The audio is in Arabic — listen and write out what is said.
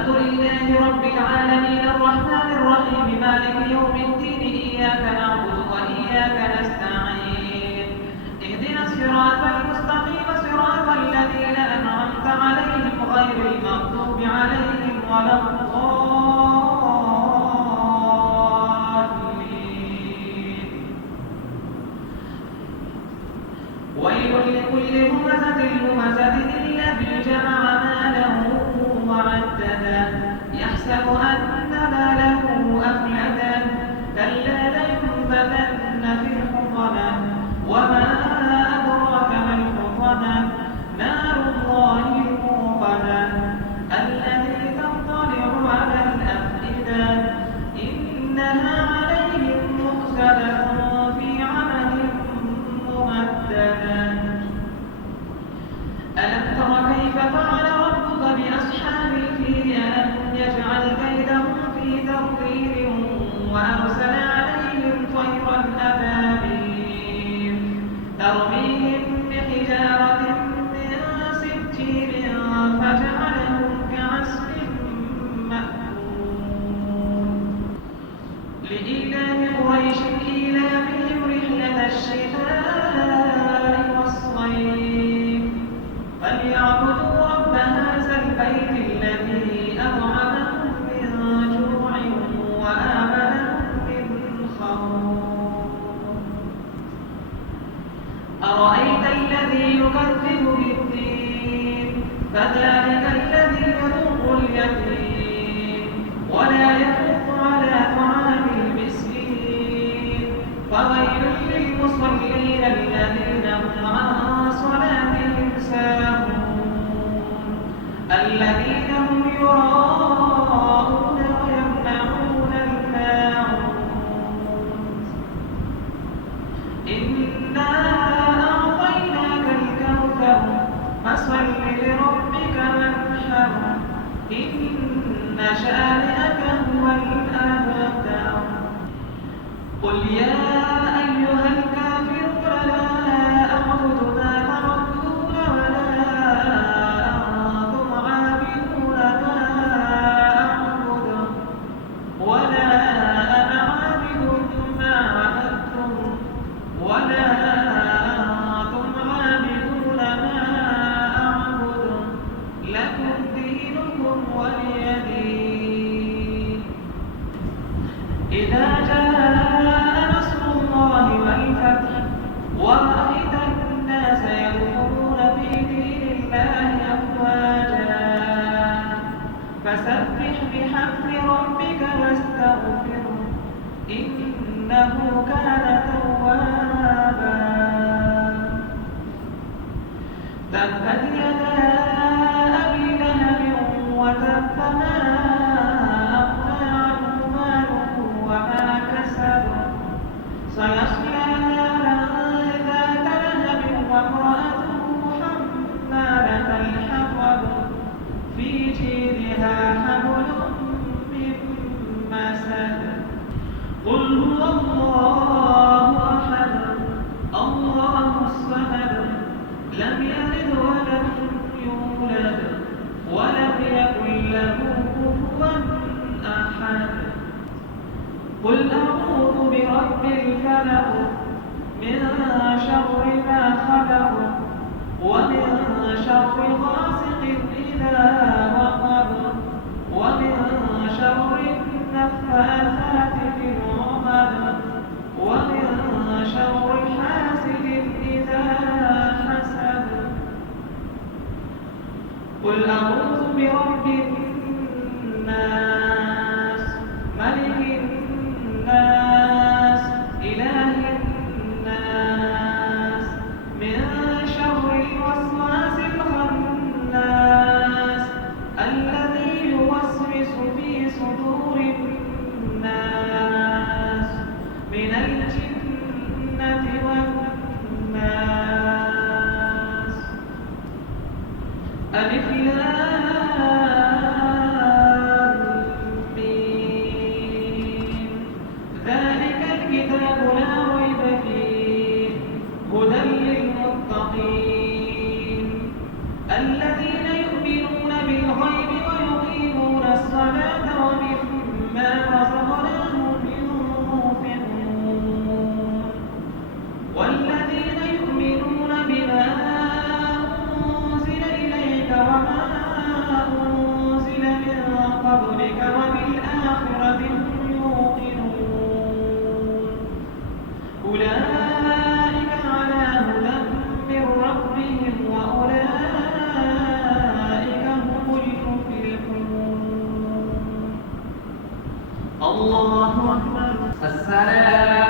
الحمد لله رب العالمين الرحمن الرحيم مالك يوم الدين إياك نعبد وإياك نستعين اهدنا الصراط المستقيم صراط الذين أنعمت عليهم غير المغضوب عليهم ولا الضالين. ويل لكل همزة لمزة الذي جمع ماله وعدده يحسب أن ماله أخلده كلا لينبذن في الحطمة وما أدراك ما الحطمة نار الله الموقدة التي تطلع على الأفئدة إنها عليهم مؤصدة في عمد ممددة. ألم تر كيف فعل ربك بأصحاب الفيل ألم يجعل كيدهم في تضليل وأرسل عليهم طيرا أبابيل ترميهم بحجارة من سجيل فجعلهم كعصف مأكول. لإيلاف قريش إيلافهم رحلة الشتاء والصيف فليعبدوا رب هذا البيت الذي أطعمهم من جوع وآمنهم من خوف. أرأيت الذي يكذب بالدين فذلك الذي يدعو اليتيم ولا يحض على طعام المسكين فويل للمصلين الذين هم عن صلاتهم ساهون الذين هم يراءون ويمنعون الماعون. إنا أعطيناك الكوثر فصل لربك وانحر إن شانئك هو الأبتر. قل يا أيها الكافرون لا أعبد ما تعبدون ولا أنتم عابدون ما أعبد ولا أنا عابد ما عبدتم ولا أنتم عابدون ما أعبد لكم دينكم ولي دين. إذا جاء نصر الله والفتح ورأيت الناس يدخلون في دين الله أفواجا فسبح بحمد ربك واستغفره إنه كان توابا. تبت يدا أبي لهب وتب ما أغنى عنه ماله وما كسب سيصلى نارا ذات لهب وامرأته حمالة الحطب في جيدها حبل من مسد. قل هو الله أحد الله الصمد لم يلد ولم يولد ولم يكن له كفوا أحد. قل أعوذ برب الفلق من شر ما خلق ومن شر غاسق إذا وقب ومن شر النفاثات في العقد ومن شر حاسد إذا حسد. قل أعوذ برب الناس ملك الناس إله الناس من شر الوسواس الخناس الذي يوسوس في صدور الناس من الجنة والناس. ألف لام ميم ذلك الكتاب لا ريب فيه هدى للمتقين الذين يؤمنون بالغيب ويقيمون أكبر. السلام